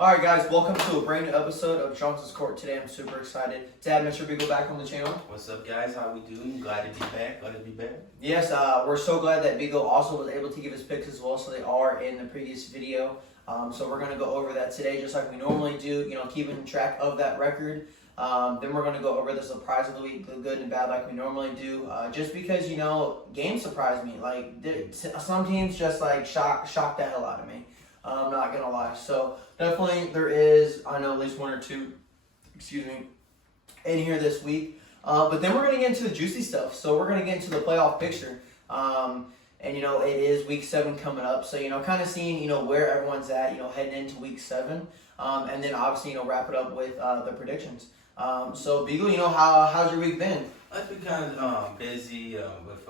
Alright guys, welcome to a brand new episode of Johnson's Court. Today I'm super excited to have Mr. Beagle back on the channel. What's up guys, how we doing? Glad to be back. Yes, we're so glad that Beagle also was able to give his picks as well, so they are in the previous video. So we're going to go over that today just like we normally do, keeping track of that record. Then we're going to go over the surprise of the week, the good and bad like we normally do. Just because, games surprised me. Like, some teams just shocked the hell out of me. I'm not going to lie. So definitely there is, I know at least one or two, in here this week. But then we're going to get into the juicy stuff. So we're going to get into the playoff picture. And, it is week 7 coming up. So, kind of seeing, where everyone's at, heading into week 7. And then obviously, wrap it up with the predictions. So, Beagle, how's your week been? It's been kind of busy with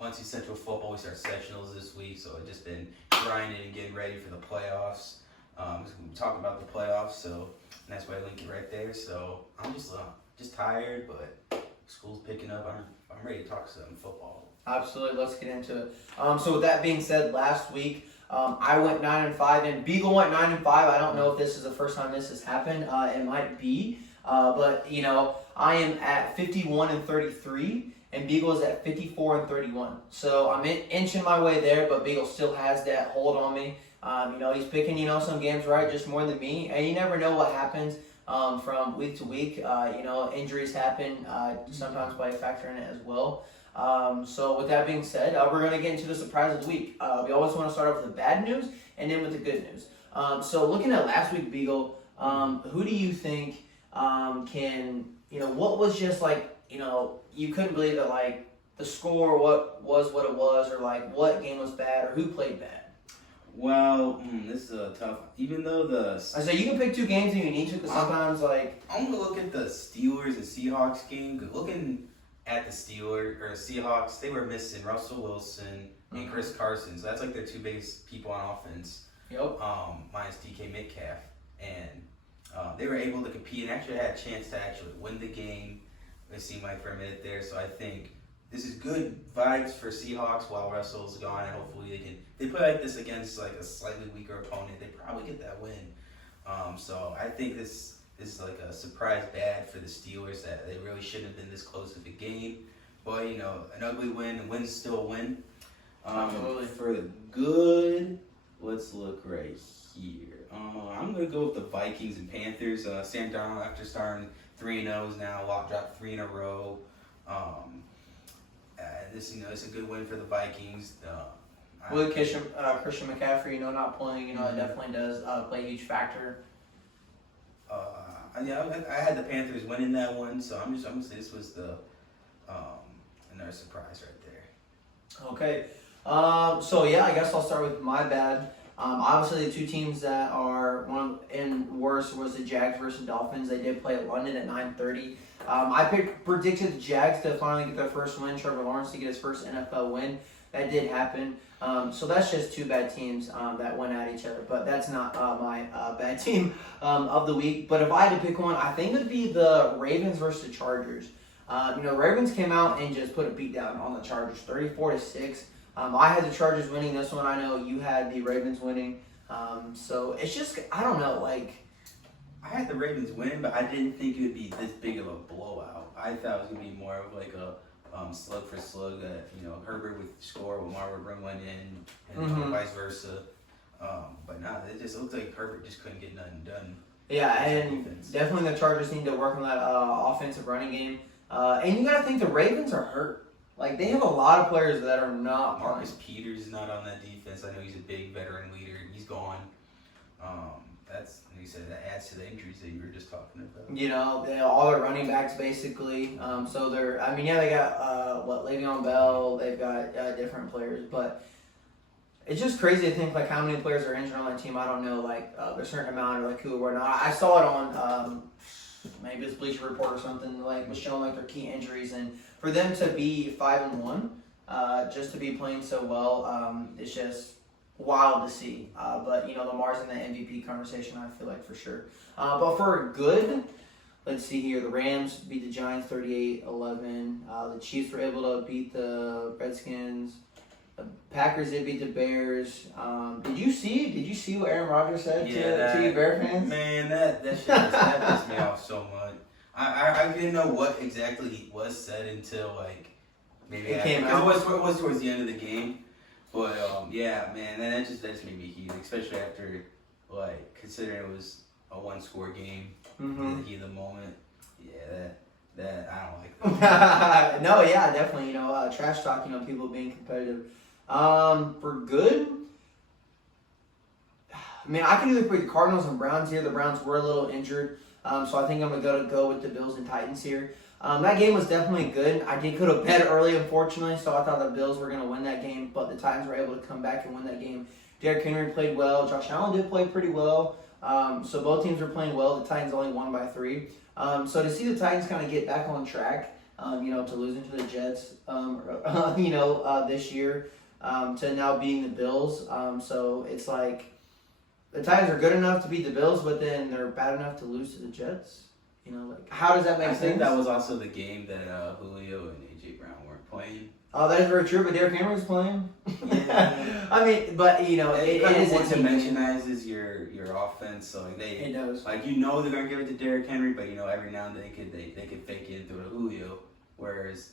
Muncie Central football. We start sectionals this week, so I've just been grinding and getting ready for the playoffs. We talk about the playoffs, so and that's why I link it right there. So I'm just tired, but school's picking up. I'm ready to talk some football. Absolutely, let's get into it. So with that being said, last week I went 9-5, and Beagle went 9-5. I don't know if this is the first time this has happened. It might be, but I am at 51-33. And Beagle is at 54-31. So I'm inching my way there, but Beagle still has that hold on me. He's picking, some games right just more than me. And you never know what happens from week to week. Injuries happen. Sometimes play a factor in it as well. So with that being said, we're going to get into the surprise of the week. We always want to start off with the bad news and then with the good news. So looking at last week, Beagle, who do you think can, what was just like, you couldn't believe that, the score, what it was, or, what game was bad, or who played bad? Well, this is a tough. Even though So you can pick 2 games if you need to, because sometimes, I'm going to look at the Steelers and Seahawks game, because looking at the Seahawks, they were missing Russell Wilson and Chris Carson, so that's, their 2 biggest people on offense. Yep. Minus DK Metcalf. And they were able to compete and actually had a chance to actually win the game. It seemed like for a minute there, so I think this is good vibes for Seahawks while Russell's gone, and hopefully they play like this against a slightly weaker opponent, they probably get that win. So I think this is a surprise bad for the Steelers that they really shouldn't have been this close to the game. But an ugly win, and wins still win. For the good, let's look right here. I'm gonna go with the Vikings and Panthers. Sam Darnold, after starting 3-0, now dropped 3 in a row. This it's a good win for the Vikings. With Christian McCaffrey, not playing, it definitely does play a huge factor. I had the Panthers winning that one, so I'm gonna say this was another surprise right there. Okay. So yeah, I guess I'll start with my bad. Obviously, the 2 teams that are one and worse was the Jags versus Dolphins. They did play at London at 9:30. I predicted the Jags to finally get their first win. Trevor Lawrence to get his first NFL win. That did happen. So that's just 2 bad teams that went at each other. But that's not my bad team of the week. But if I had to pick one, I think it would be the Ravens versus the Chargers. Ravens came out and just put a beat down on the Chargers, 34-6. I had the Chargers winning this one. I know you had the Ravens winning. So it's just, I don't know, I had the Ravens winning, but I didn't think it would be this big of a blowout. I thought it was going to be more of a slug for slug that, Herbert would score, Lamar would bring one in, and vice versa. But nah, it just looked like Herbert just couldn't get nothing done. Yeah, and definitely the Chargers need to work on that offensive running game. And you got to think the Ravens are hurt. They have a lot of players that are not. Marcus Peters is not on that defense. I know he's a big veteran leader. He's gone. That adds to the injuries that you were just talking about. All their running backs basically. So they got Le'Veon Bell. They've got different players, but it's just crazy to think how many players are injured on that team. I don't know a certain amount or who were not. I saw it on maybe it's Bleacher Report or something was showing their key injuries, and for them to be 5-1, just to be playing so well, it's just wild to see. But Lamar's in the MVP conversation, I feel for sure. But for good, let's see here. The Rams beat the Giants 38-11. The Chiefs were able to beat the Redskins Packers did beat the Bears. Did you see what Aaron Rodgers said to you Bear fans? Man, that shit that pissed me off so much. I didn't know what exactly was said until like maybe It came out. It was towards the end of the game. But yeah, man, that just made me heated, especially after like considering it was a 1-score game in the heat of the moment. Yeah, that I don't like that. No, yeah, definitely. Trash talk. People being competitive. For good, I mean, I can either put the Cardinals and Browns here. The Browns were a little injured, so I think I'm gonna go with the Bills and Titans here. That game was definitely good. I did go to bed early, unfortunately, so I thought the Bills were gonna win that game, but the Titans were able to come back and win that game. Derrick Henry played well. Josh Allen did play pretty well. So both teams were playing well. The Titans only won by 3. So to see the Titans kind of get back on track, to losing to the Jets, this year, to now beating the Bills. So it's like the Titans are good enough to beat the Bills, but then they're bad enough to lose to the Jets. How does that make sense? I think that was also the game that Julio and AJ Brown weren't playing. Oh, that is very true, but Derrick Henry was playing. Yeah. I mean, but it is one dimensionizes your offense, so it does. Like they're gonna give it to Derrick Henry, but every now and then they could fake it into a Julio, whereas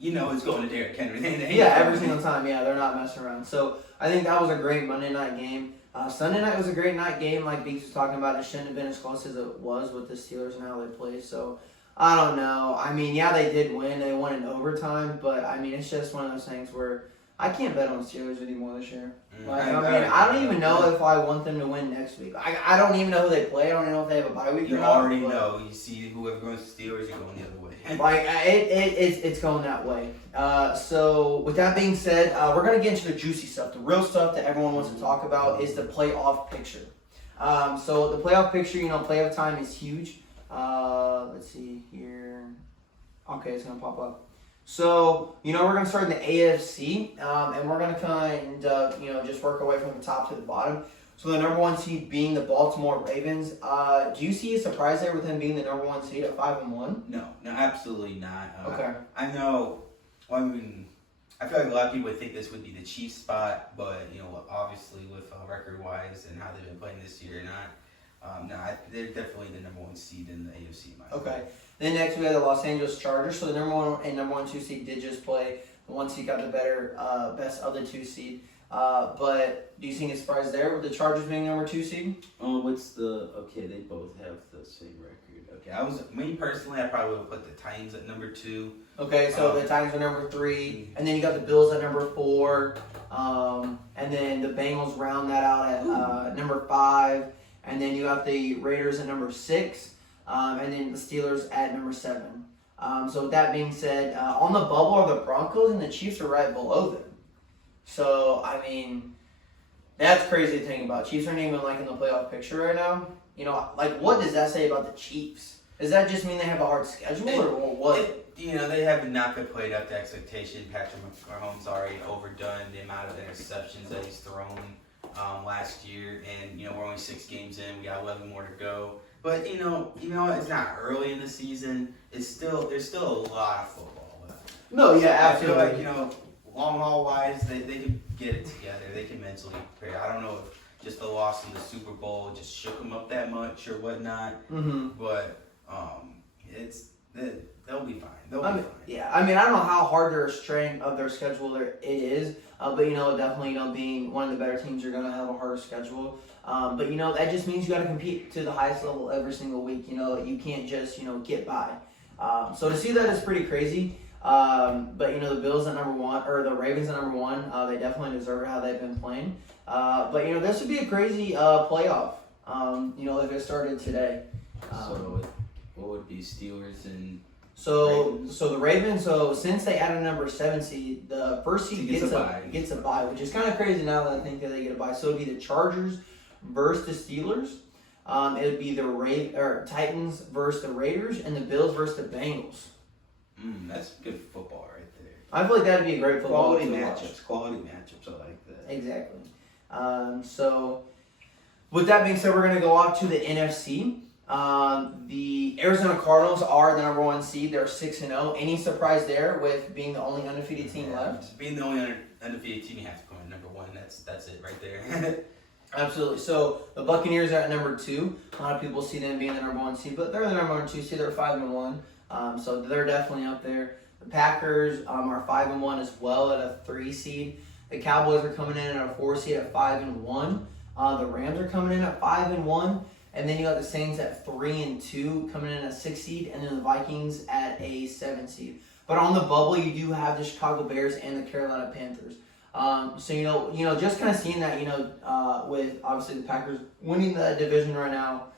it's going to Derrick Henry. Every single time. Yeah, they're not messing around. So I think that was a great Monday night game. Sunday night was a great night game, like Beeks was talking about. It shouldn't have been as close as it was with the Steelers and how they play. So I don't know. I mean, yeah, they did win. They won in overtime, but I mean, it's just one of those things where I can't bet on Steelers anymore this year. I don't even know if I want them to win next week. I don't even know who they play. I don't even know if they have a bye week. You already know. You see whoever goes to Steelers, you're going the other way. It's going that way. So with that being said, we're gonna get into the juicy stuff. The real stuff that everyone wants to talk about is the playoff picture. So the playoff picture, playoff time is huge. Let's see here. Okay, it's gonna pop up. So, we're going to start in the AFC, and we're going to kind of, just work our way from the top to the bottom. So, the number 1 seed being the Baltimore Ravens. Do you see a surprise there with them being the number 1 seed at 5-1? No, absolutely not. Okay. I know, I feel like a lot of people would think this would be the Chiefs spot, but, obviously with record-wise and how they've been playing this year, they're definitely the number 1 seed in the AFC. Okay. Then next we have the Los Angeles Chargers. So the number 1 and number 2 seed did just play. The 1 seed got the best of the 2 seed. But do you see any surprise there with the Chargers being number 2 seed? They both have the same record. Okay, me personally, I probably would have put the Titans at number 2. Okay, so the Titans are number 3, and then you got the Bills at number 4, and then the Bengals round that out at number 5, and then you got the Raiders at number 6. And then the Steelers at number 7. So with that being said, on the bubble are the Broncos, and the Chiefs are right below them. So, I mean, that's crazy to think about. Chiefs aren't even in the playoff picture right now. What does that say about the Chiefs? Does that just mean they have a hard schedule, or what? They have not been played up to expectation. Patrick Mahomes already overdone the amount of interceptions that he's thrown last year, and we're only 6 games in. We got 11 more to go. But it's not early in the season. There's still a lot of football left. No, yeah, absolutely. I feel like long haul wise, they can get it together. They can mentally prepare. I don't know if just the loss in the Super Bowl just shook them up that much or whatnot. Mm-hmm. But they'll be fine. They'll be fine. Yeah, I mean, I don't know how hard their strain of their schedule it is, but definitely being one of the better teams, you're gonna have a harder schedule. But that just means you got to compete to the highest level every single week. You can't just get by. So to see that is pretty crazy. But the Bills at number 1 or the Ravens at number 1, they definitely deserve how they've been playing. But this would be a crazy playoff. If it started today. So what would be Steelers and Ravens? So the Ravens. So since they added a number 7 seed, the first seed gets a bye, which is kind of crazy now that I think that they get a bye. So it'd be the Chargers versus the Steelers. It would be the Titans versus the Raiders, and the Bills versus the Bengals. That's good football right there. I feel like that'd be a great football. Quality matchups. I like that. Exactly. So with that being said, we're going to go off to the NFC. The Arizona Cardinals are the number 1 seed. They're 6-0. Any surprise there with being the only undefeated team left? Being the only undefeated team, you have to put in number 1. That's it right there. Absolutely. So the Buccaneers are at number 2. A lot of people see them being the number 1 seed, but they're the number 2 seed. They're 5-1. So they're definitely up there. The Packers are 5-1 as well at a 3 seed. The Cowboys are coming in at a 4 seed at 5-1. The Rams are coming in at 5-1. And then you got the Saints at 3-2 coming in at 6 seed, and then the Vikings at a 7 seed. But on the bubble, you do have the Chicago Bears and the Carolina Panthers. So just kind of seeing that, with obviously the Packers winning the division right now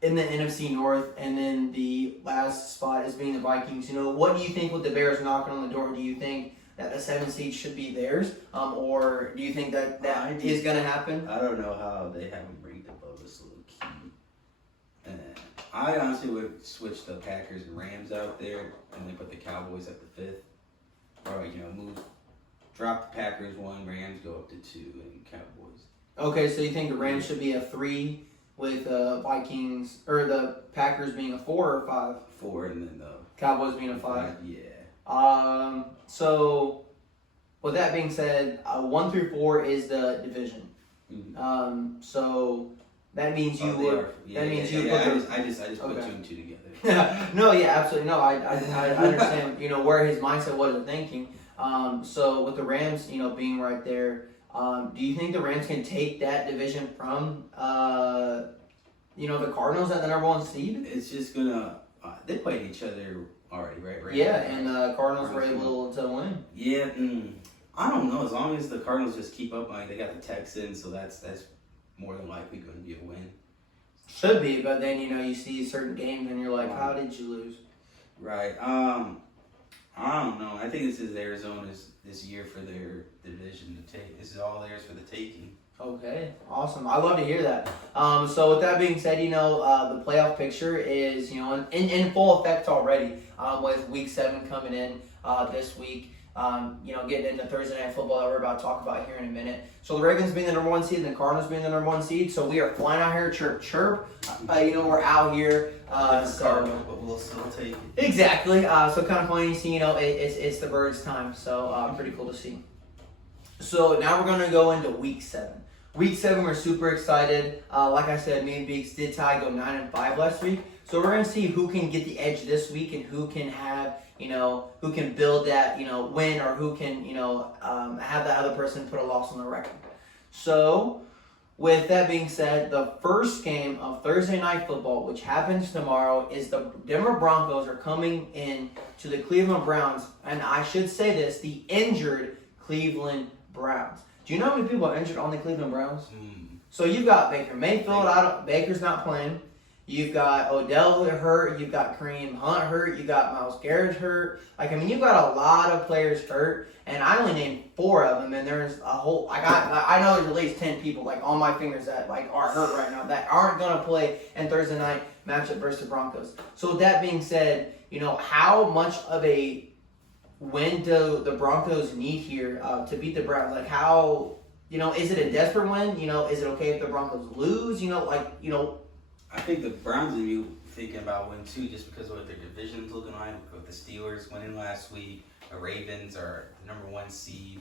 in the NFC North, and then the last spot is being the Vikings. What do you think with the Bears knocking on the door? Do you think that the 7 seed should be theirs, or do you think that is going to happen? I don't know how they haven't ranked above this little key. And I honestly would switch the Packers and Rams out there, and then put the Cowboys at the 5th. Or drop the Packers 1, Rams go up to 2, and Cowboys. Okay, so you think the Rams should be a 3 with Vikings, or the Packers being a 4 or 5? 4, and then the Cowboys being a 5. Yeah. So with that being said, 1 through 4 is the division. Mm-hmm. So that means you would. I just put 2 and 2 together. No, yeah, absolutely. No, I understand. Where his mindset wasn't thinking. So with the Rams, being right there, do you think the Rams can take that division from, the Cardinals at the number 1 seed? It's just gonna. They played each other already, right? Yeah, and the Cardinals were able to win. Yeah, I don't know. As long as the Cardinals just keep up, they got the Texans, so that's more than likely going to be a win. Should be, but then you see certain games and you're like, how did you lose? Right. I don't know. I think this is Arizona's this year for their division to take. This is all theirs for the taking. Okay, awesome. I love to hear that. So with that being said, the playoff picture is in full effect already. With Week 7 coming in this week. Getting into Thursday Night Football that we're about to talk about here in a minute. So the Ravens being the number 1 seed and the Cardinals being the number 1 seed. So we are flying out here, chirp, chirp. We're out here. Cardinals, but we'll still take it. Exactly. So kind of funny to see, it's the Birds' time. So pretty cool to see. So now we're going to go into Week 7. Week 7, we're super excited. Like I said, me and Beaks did go 9-5 last week. So we're going to see who can get the edge this week and who can have, who can build that, win, or who can, have the other person put a loss on the record. So with that being said, the first game of Thursday Night Football, which happens tomorrow, is the Denver Broncos are coming in to the Cleveland Browns. And I should say this, the injured Cleveland Browns. Do you know how many people are injured on the Cleveland Browns? So you've got Baker Mayfield Baker's not playing. You've got Odell hurt. You've got Kareem Hunt hurt. You got Myles Garrett hurt. You've got a lot of players hurt, and I only named 4 of them. And there's a whole. I know there's at least 10 people on my fingers that are hurt right now that aren't gonna play in Thursday night matchup versus the Broncos. So with that being said, how much of a win do the Broncos need here to beat the Browns? How is it a desperate win? Is it okay if the Broncos lose? I think the Browns will be thinking about win too, just because of what their division's looking like. With the Steelers winning last week, the Ravens are the number 1 seed.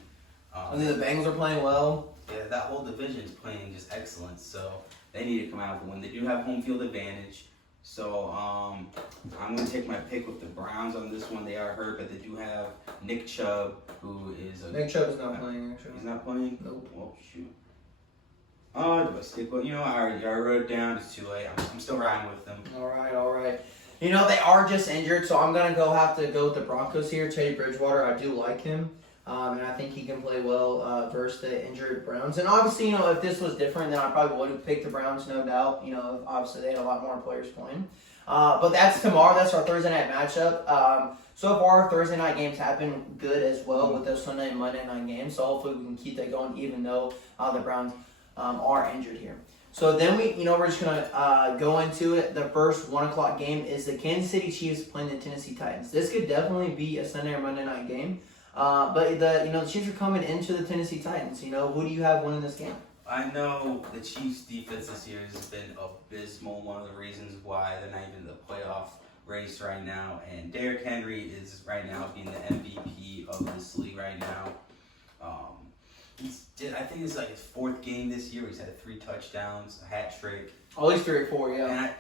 And then the Bengals are playing well. Yeah, that whole division's playing just excellent, so they need to come out with a win. They do have home field advantage, so I'm going to take my pick with the Browns on this one. They are hurt, but they do have Nick Chubb, who is Nick Chubb is not playing, actually. He's not playing? Nope. Oh, shoot. Do I stick with? I already wrote it down. It's too late. I'm still riding with them. All right. They are just injured, so I'm gonna have to go with the Broncos here. Teddy Bridgewater, I do like him, and I think he can play well versus the injured Browns. And obviously, if this was different, then I probably would have picked the Browns, no doubt. Obviously they had a lot more players playing. But that's tomorrow. That's our Thursday night matchup. So far, Thursday night games have been good as well with those Sunday and Monday night games. So hopefully we can keep that going, even though the Browns are injured here. So then we're just gonna go into it. The first 1:00 game is the Kansas City Chiefs playing the Tennessee Titans. This could definitely be a Sunday or Monday night game. But the Chiefs are coming into the Tennessee Titans. Who do you have winning this game? I know the Chiefs' defense this year has been abysmal. One of the reasons why they're not even in the playoff race right now. And Derrick Henry is right now being the MVP of this league right now. I think it's like his 4th game this year. He's had 3 touchdowns, a hat trick. At least 3 or 4, yeah. And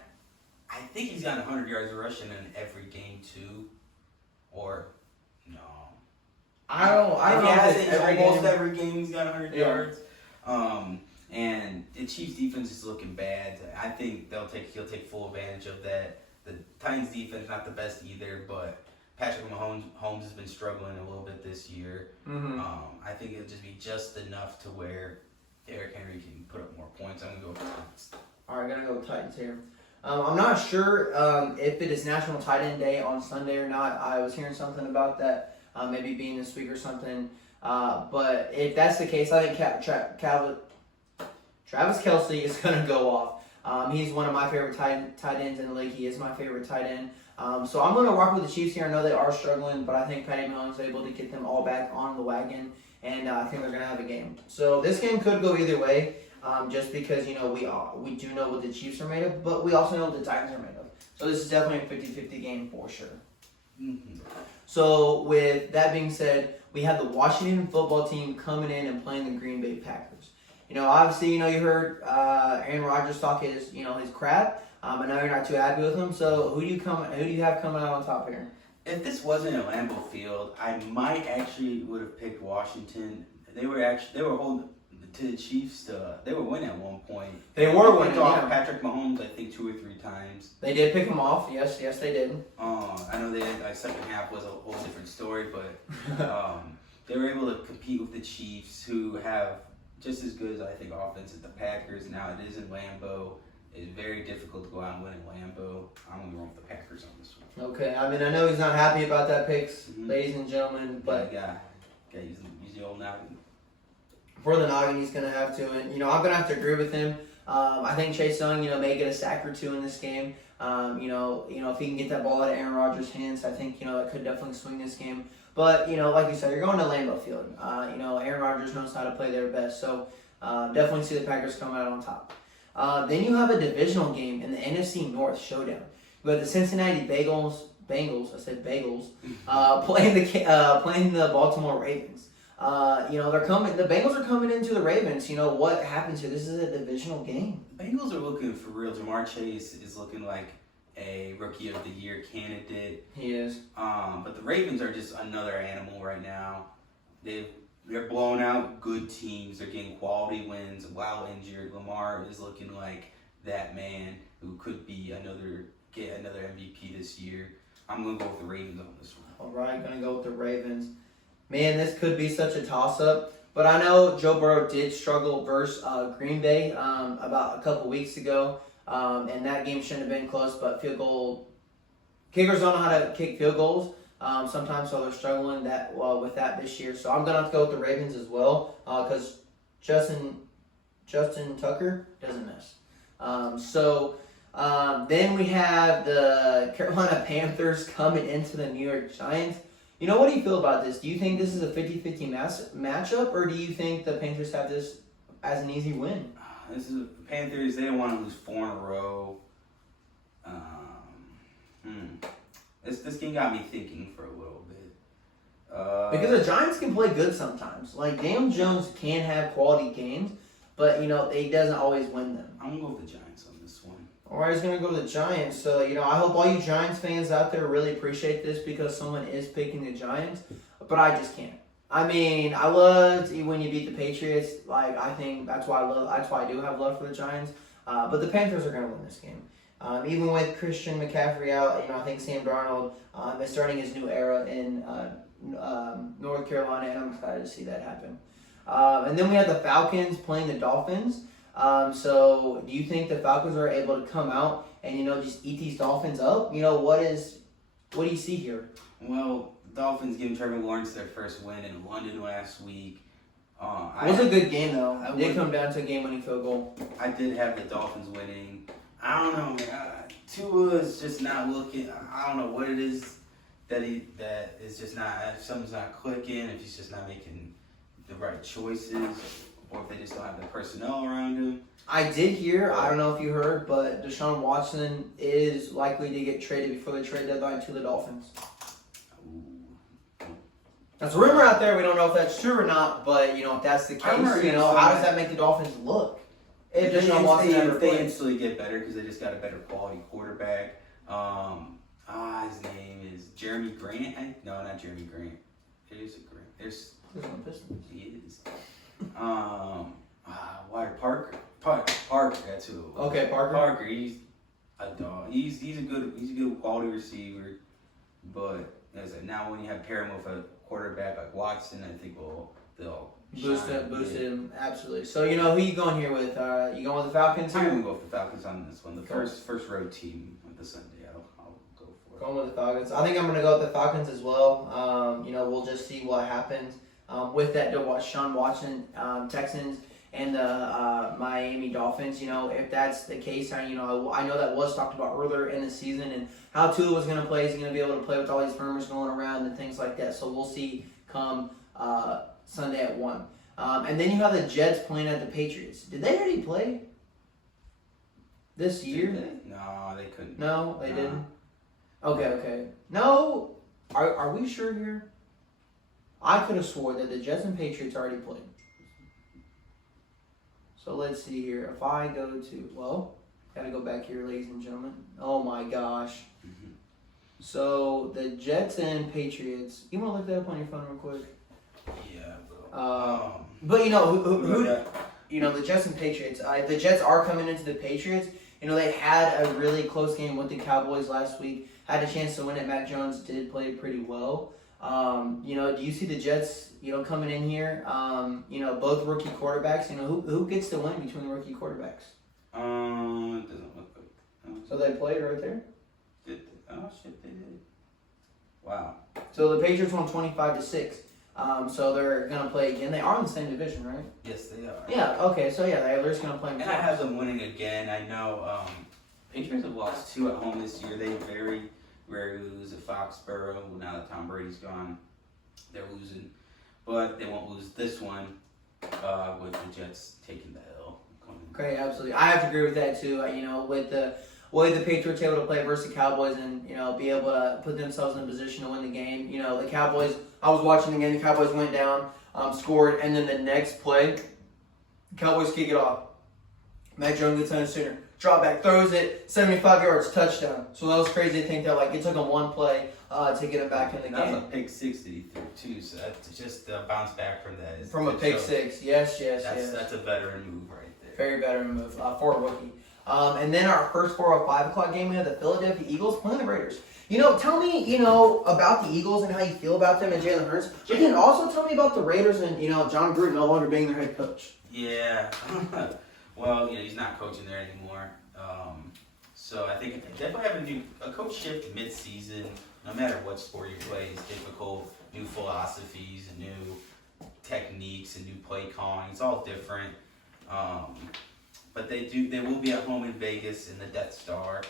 I think he's got 100 yards rushing in every game too. Or no. I don't know. Almost every game he's got 100 Yeah. yards. And the Chiefs defense is looking bad. I think he'll take full advantage of that. The Titans defense not the best either, but Patrick Mahomes has been struggling a little bit this year. Mm-hmm. I think it'll just be just enough to where Derrick Henry can put up more points. I'm gonna go with the Titans. All right, gonna go with Titans here. I'm not sure if it is National Tight End Day on Sunday or not. I was hearing something about that, maybe being this week or something. But if that's the case, I think Travis Kelce is gonna go off. He's one of my favorite tight ends in the league. He is my favorite tight end. So I'm going to rock with the Chiefs here. I know they are struggling, but I think Patty Mahomes is able to get them all back on the wagon, and I think they're going to have a game. So this game could go either way, just because we do know what the Chiefs are made of, but we also know what the Titans are made of. So this is definitely a 50-50 game for sure. Mm-hmm. So with that being said, we have the Washington football team coming in and playing the Green Bay Packers. Obviously, you heard Aaron Rodgers talk his crap. I know you're not too happy with him. So who do you have coming out on top here? If this wasn't at Lambeau Field, I might actually would have picked Washington. They were holding to the Chiefs. They were winning at one point. They were picked winning. off Yeah. Patrick Mahomes, I think 2 or 3 times. They did pick him off. Yes, they did. I know they second half was a whole different story, but they were able to compete with the Chiefs, who have just as good as I think offense as the Packers. Now it is in Lambeau. It's very difficult to go out and win in Lambeau. I'm going to go with the Packers on this one. Okay, I know he's not happy about that picks, ladies and gentlemen, but use the old noggin. for the noggin, he's going to have to. And, I'm going to have to agree with him. I think Chase Young, may get a sack or 2 in this game. If he can get that ball out of Aaron Rodgers' hands, I think, that could definitely swing this game. But, like you said, you're going to Lambeau Field. Aaron Rodgers knows how to play their best. So, definitely see the Packers come out on top. Then you have a divisional game in the NFC North showdown. You have the Cincinnati Bengals. I said bagels. Playing the Baltimore Ravens. They're coming. The Bengals are coming into the Ravens. What happens here? This is a divisional game. The Bengals are looking for real. Jamar Chase is looking like a Rookie of the Year candidate. He is. But the Ravens are just another animal right now. They're blowing out good teams. They're getting quality wins while injured. Lamar is looking like that man who could be get another MVP this year. I'm going to go with the Ravens on this one. All right, going to go with the Ravens. Man, this could be such a toss-up. But I know Joe Burrow did struggle versus Green Bay about a couple weeks ago. And that game shouldn't have been close, but kickers don't know how to kick field goals. Sometimes, so they're struggling with that this year. So I'm going to have to go with the Ravens as well because Justin Tucker doesn't miss. Then we have the Carolina Panthers coming into the New York Giants. What do you feel about this? Do you think this is a 50-50 matchup, or do you think the Panthers have this as an easy win? This is Panthers. They don't want to lose 4 in a row. This game got me thinking for a little bit. Because the Giants can play good sometimes. Like, Daniel Jones can have quality games, but, he doesn't always win them. I'm going to go with the Giants on this one. All right, he's going to go to the Giants. So, I hope all you Giants fans out there really appreciate this because someone is picking the Giants, but I just can't. I loved when you beat the Patriots. Like, I think that's why I do have love for the Giants. But the Panthers are going to win this game. Even with Christian McCaffrey out, I think Sam Darnold is starting his new era in North Carolina, and I'm excited to see that happen. And then we have the Falcons playing the Dolphins. So do you think the Falcons are able to come out and, just eat these Dolphins up? What do you see here? Well, the Dolphins giving Trevor Lawrence their first win in London last week. It was a good game, though. It did come down to a game-winning field goal. I did have the Dolphins winning. I don't know, man. Tua is just not looking. I don't know what it is that is just not. If something's not clicking, if he's just not making the right choices. or if they just don't have the personnel around him. I did hear, I don't know if you heard, but Deshaun Watson is likely to get traded before the trade deadline to the Dolphins. Ooh. That's a rumor out there. We don't know if that's true or not, but if that's the case, how does that make the Dolphins look? If Deshaun Watson ever they plays? instantly get better because they just got a better quality quarterback. His name is Jeremy Grant. No, not Jeremy Grant. It is a Grant. There's he is. Parker. That's who. Okay, Parker. Parker. He's a dog. He's a good quality receiver. But as now when you have pair him with a quarterback like Watson, I think they'll Boost shine. him, absolutely. So who you going here with? You going with the Falcons I'm here? gonna go with the Falcons on this one. The first road team of the Sunday. I'll go for it. Going with the Falcons. I think I'm going to go with the Falcons as well. We'll just see what happens with that Deshaun Watson Texans and the Miami Dolphins. If that's the case, I know that was talked about earlier in the season and how Tua was going to play. He's going to be able to play with all these rumors going around and things like that. So we'll see come Sunday at 1. And then you have the Jets playing at the Patriots. Did they already play this year? No, they couldn't. No, they didn't. Okay. No, are we sure here? I could have swore that the Jets and Patriots already played. So let's see here. If I go to, gotta go back here, ladies and gentlemen. Oh my gosh. Mm-hmm. So the Jets and Patriots. You want to look that up on your phone real quick? Yeah, But who the Jets and Patriots. The Jets are coming into the Patriots. They had a really close game with the Cowboys last week. Had a chance to win it. Mac Jones did play pretty well. Do you see the Jets, coming in here? Both rookie quarterbacks. Who gets to win between the rookie quarterbacks? It doesn't look like. So they played right there. They did. Wow. So the Patriots won 25-6. So they're gonna play again. They are in the same division, right? Yes, they are. Yeah. Okay. So they're just gonna play. And I have them winning again. I know Patriots have lost 2 at home this year. They very rarely lose at Foxborough. Now that Tom Brady's gone, they're losing, but they won't lose this one with the Jets taking the L. Okay, absolutely. I have to agree with that too. With the way the Patriots able to play versus the Cowboys and be able to put themselves in a position to win the game. The Cowboys. I was watching the game. The Cowboys went down, scored, and then the next play, the Cowboys kick it off. Mac Jones gets under center, drop back, throws it, 75 yards, touchdown. So that was crazy to think that it took him one play to get him back in the game. That was a pick 6 that he threw too. So that's just a bounce back from that. From a pick 6, yes. That's a veteran move right there. Very veteran move for a rookie. And then our first 4 or 5 o'clock game, we had the Philadelphia Eagles playing the Raiders. Tell me, about the Eagles and how you feel about them and Jalen Hurts. But then also tell me about the Raiders and, John Gruden no longer being their head coach. Yeah. Well, he's not coaching there anymore. So I think definitely having to do a coach shift mid-season, no matter what sport you play, is difficult. New philosophies, and new techniques, and new play calling. It's all different. But they will be at home in Vegas in the Death Star.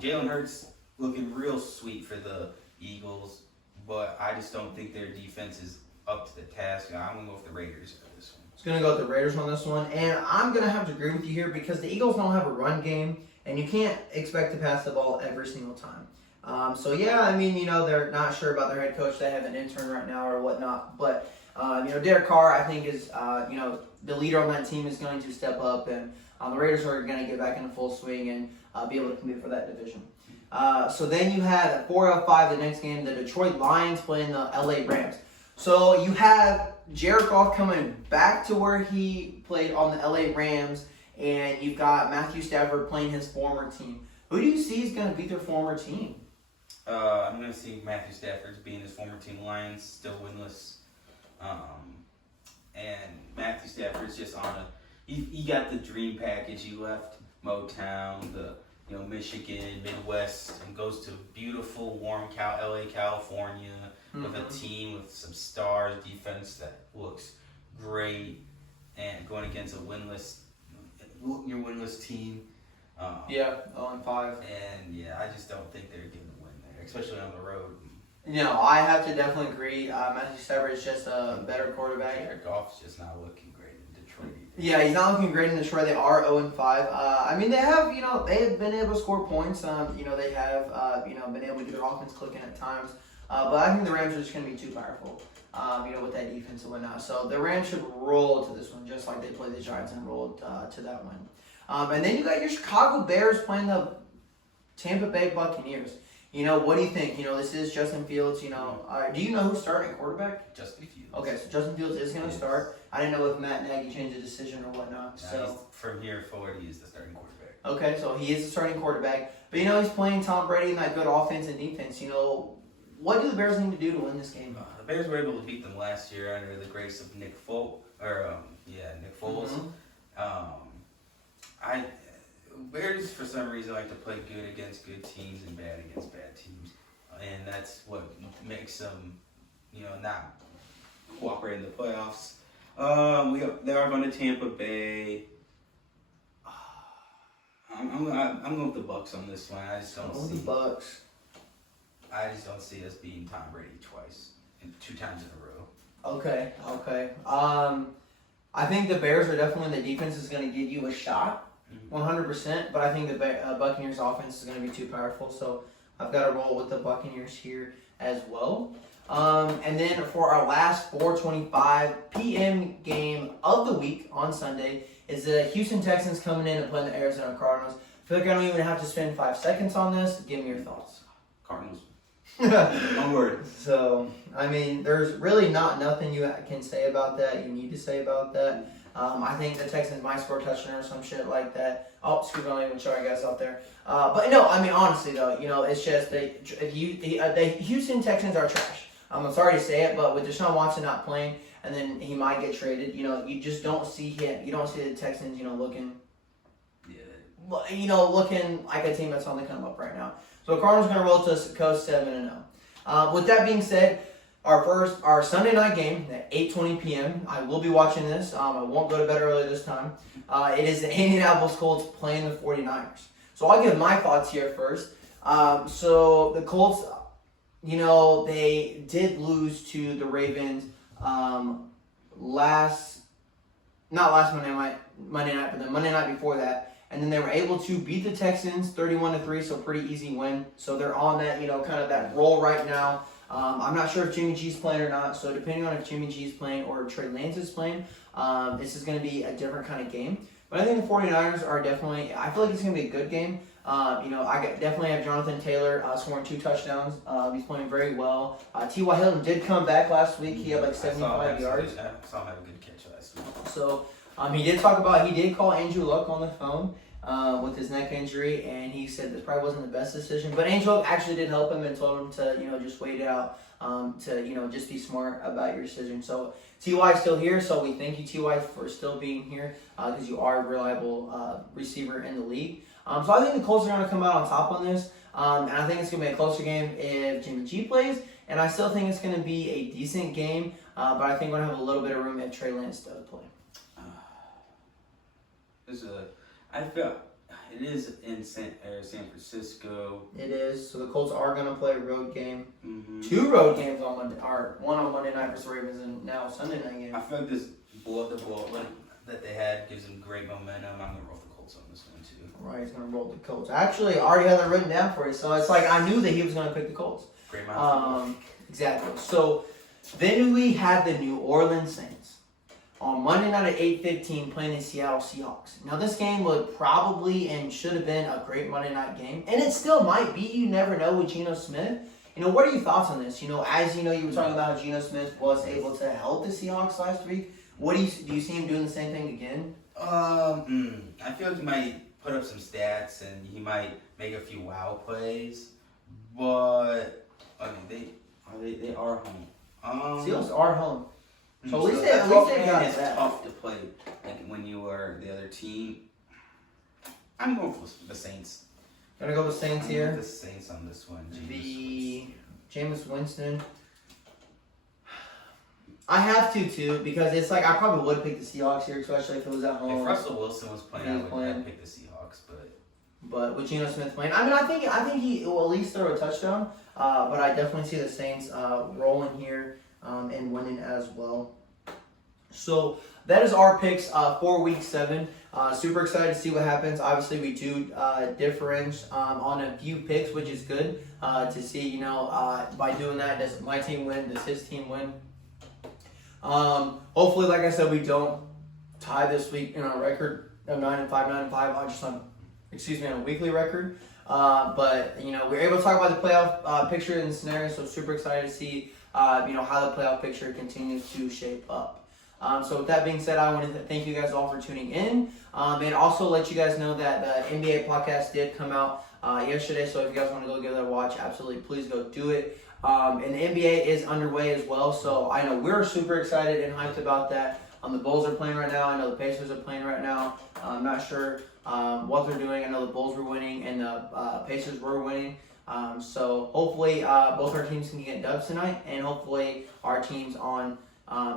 Jalen Hurts looking real sweet for the Eagles, but I just don't think their defense is up to the task. I'm going to go with the Raiders for this one. It's going to go with the Raiders on this one, and I'm going to have to agree with you here because the Eagles don't have a run game, and you can't expect to pass the ball every single time. They're not sure about their head coach. They have an intern right now or whatnot, but Derek Carr, I think, is the leader on that team is going to step up, and the Raiders are going to get back into full swing and be able to compete for that division. So then you had at 4 out of 5 the next game, the Detroit Lions playing the LA Rams. So you have Jared Goff coming back to where he played on the LA Rams, and you've got Matthew Stafford playing his former team. Who do you see is going to beat their former team? I'm going to see Matthew Stafford being his former team, Lions, still winless. And Matthew Stafford's just on he got the dream package. He left Motown, the Michigan, Midwest, and goes to beautiful, warm LA, California, with a team with some stars, defense that looks great, and going against your winless team. 0-5. And I just don't think they're getting a win there, especially on the road. I have to definitely agree. Matthew Stafford is just a better quarterback. Jared Goff's just not looking great in Detroit. Yeah, he's not looking great in Detroit. They are 0-5. I mean, they have, they have been able to score points. They have, been able to get their offense clicking at times. But I think the Rams are just going to be too powerful, with that defense and whatnot. So the Rams should roll to this one, just like they played the Giants and rolled to that one. And then you got your Chicago Bears playing the Tampa Bay Buccaneers. What do you think? This is Justin Fields. Do you know who's starting at quarterback? Justin Fields. Okay, so Justin Fields is going to start. I didn't know if Matt Nagy changed the decision or whatnot. So from here forward, he is the starting quarterback. Okay, so he is the starting quarterback. But he's playing Tom Brady in that good offense and defense. What do the Bears need to do to win this game? The Bears were able to beat them last year under the grace of Nick Foles. Nick Foles. Mm-hmm. Bears for some reason like to play good against good teams and bad against bad teams, and that's what makes them, not cooperate in the playoffs. They are going to Tampa Bay. I'm going with the Bucks on this one. I just don't see the Bucks. I just don't see us beating Tom Brady twice and 2 times in a row. Okay. I think the Bears are definitely, the defense is going to give you a shot, 100%. But I think the Buccaneers offense is going to be too powerful. So I've got to roll with the Buccaneers here as well. And then for our last 4:25 p.m. game of the week on Sunday is the Houston Texans coming in and playing the Arizona Cardinals. I feel like I don't even have to spend 5 seconds on this. Give me your thoughts. Cardinals. One word. So, I mean, there's really nothing you can say about that. You need to say about that. I think the Texans might score a touchdown or some shit like that. Oh, excuse me, I don't even show you guys out there. But no, I mean, honestly though, it's just the Houston Texans are trash. I'm sorry to say it, but with Deshaun Watson not playing, and then he might get traded, you just don't see him. You don't see the Texans, looking, looking like a team that's on the come up right now. So Cardinals going to roll to coast 7-0. With that being said, our Sunday night game at 8:20 p.m. I will be watching this. I won't go to bed early this time. It is the Indianapolis Colts playing the 49ers. So I'll give my thoughts here first. So the Colts, they did lose to the Ravens not last Monday night, but the Monday night before that. And then they were able to beat the Texans 31-3, so pretty easy win. So they're on that, kind of that roll right now. I'm not sure if Jimmy G's playing or not. So depending on if Jimmy G's playing or Trey Lance is playing, this is going to be a different kind of game. But I think the 49ers are definitely, I feel like it's going to be a good game. I definitely have Jonathan Taylor scoring 2 touchdowns. He's playing very well. T.Y. Hilton did come back last week. He had like 75 yards. I saw him have a good catch last week. So he did call Andrew Luck on the phone with his neck injury, and he said this probably wasn't the best decision. But Andrew Luck actually did help him and told him to, just wait it out, to, just be smart about your decision. So T.Y. is still here, so we thank you, T.Y., for still being here because you are a reliable receiver in the league. So I think the Colts are going to come out on top on this, and I think it's going to be a closer game if Jimmy G plays, and I still think it's going to be a decent game, but I think we're going to have a little bit of room if Trey Lance does play. I feel it is in San Francisco. It is. So the Colts are going to play a road game. Mm-hmm. 2 road games on Monday, or one on Monday night versus Ravens, and now Sunday night game. I feel like this blow that they had gives them great momentum. I'm gonna roll the Colts on this one too. Right, he's going to roll the Colts. Actually, I already had that written down for you, so it's like I knew that he was going to pick the Colts. Great mind. Exactly. So then we had the New Orleans Saints on Monday night at 8:15 playing the Seattle Seahawks. Now this game would probably and should have been a great Monday night game, and it still might be. You never know with Geno Smith. What are your thoughts on this? As you were talking about how Geno Smith was able to help the Seahawks last week. Do you see him doing the same thing again? I feel like he might put up some stats and he might make a few wow plays, but I mean they are home. Seahawks are home. So at least they got it's that. tough to play when you are the other team. I'm going for the Saints. Gonna go with Saints I'm here. going with the Saints on this one. Jameis Winston. I have to too because it's like I probably would pick the Seahawks here, especially if it was at home. If Russell Wilson was playing, I would pick the Seahawks, But with Geno Smith playing, I mean, I think he will at least throw a touchdown. But I definitely see the Saints rolling here and winning as well. So that is our picks for week 7. Super excited to see what happens. Obviously, we do difference on a few picks, which is good to see. By doing that, does my team win? Does his team win? Hopefully, like I said, we don't tie this week in our record of 9-5, 9-5. Just on a weekly record. But we're able to talk about the playoff picture and the scenario. So super excited to see how the playoff picture continues to shape up. So with that being said, I want to thank you guys all for tuning in, and also let you guys know that the NBA podcast did come out yesterday. So if you guys want to go give that a watch, absolutely, please go do it. And the NBA is underway as well. So I know we're super excited and hyped about that. The Bulls are playing right now. I know the Pacers are playing right now. I'm not sure what they're doing. I know the Bulls were winning and the Pacers were winning. So hopefully both our teams can get dubs tonight, and hopefully our teams on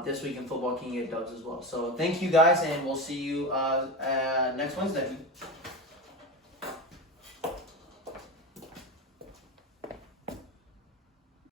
This Week in Football can get dubs as well. So thank you guys, and we'll see you next Wednesday.